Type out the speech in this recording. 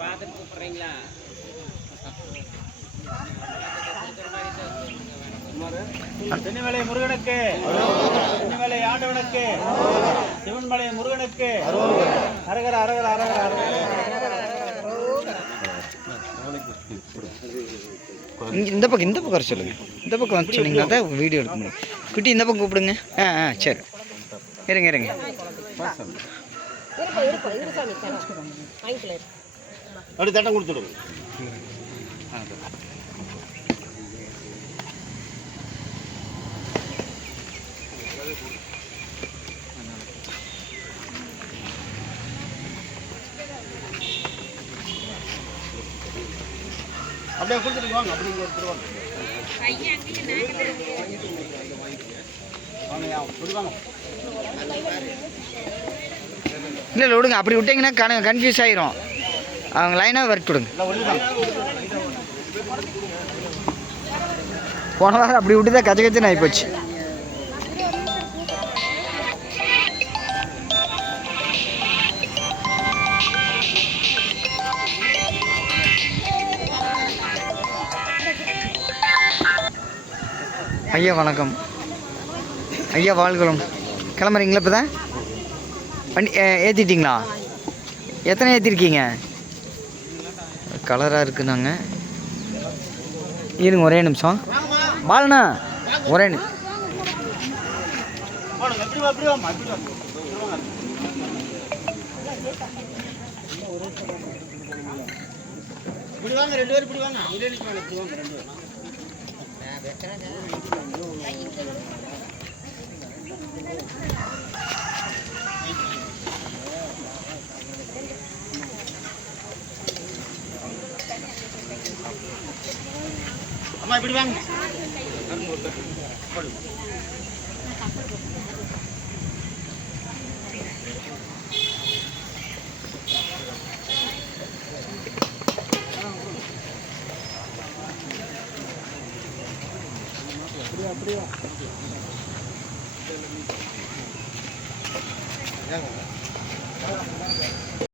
பார்த்துட்டு கூப்பிட்றீங்களா? தென்னிமலை முருகனுக்கு, தென்னிமலை ஆண்டவனுக்கு, சிவன்மலை முருகனுக்கு அரகர அரகர அரகர அரகர. இந்த பக்கம் வர சொல்லுங்க. இந்த பக்கம் வந்து சொன்னீங்கன்னா தான் வீடியோ எடுக்க முடியும். குட்டி இந்த பக்கம் கூப்பிடுங்க. சரி இருங்க. அப்படி தட்டம் கொடுத்துடுங்க. அப்படியே கொடுத்துட்டு வாங்க. அப்படி கொடுத்துட்டு வாங்க. இல்லை விடுங்க. அப்படி விட்டிங்கன்னா கன்ஃபியூஸ் ஆகிரும். அவங்க லைனாக வரட்டு விடுங்க. போன வாரம் அப்படி விட்டு தான் கச்சன்னு ஆகிப்போச்சு. ஐயா வணக்கம். ஐயா வாழ்களும். கிளம்புறீங்களா? இப்போ தான் வண்டி ஏற்றிட்டிங்களா? எத்தனை ஏற்றிருக்கீங்க? கலராக இருக்குதாங்க. இருங்க ஒரே நிமிஷம். பாலண்ணா ஒரே ரெண்டு பேரும் இப்படி வாங்க. இப்படி வாங்க ரெண்டு பேரும். அம்மா இப்படி வாங்க. அப்படியே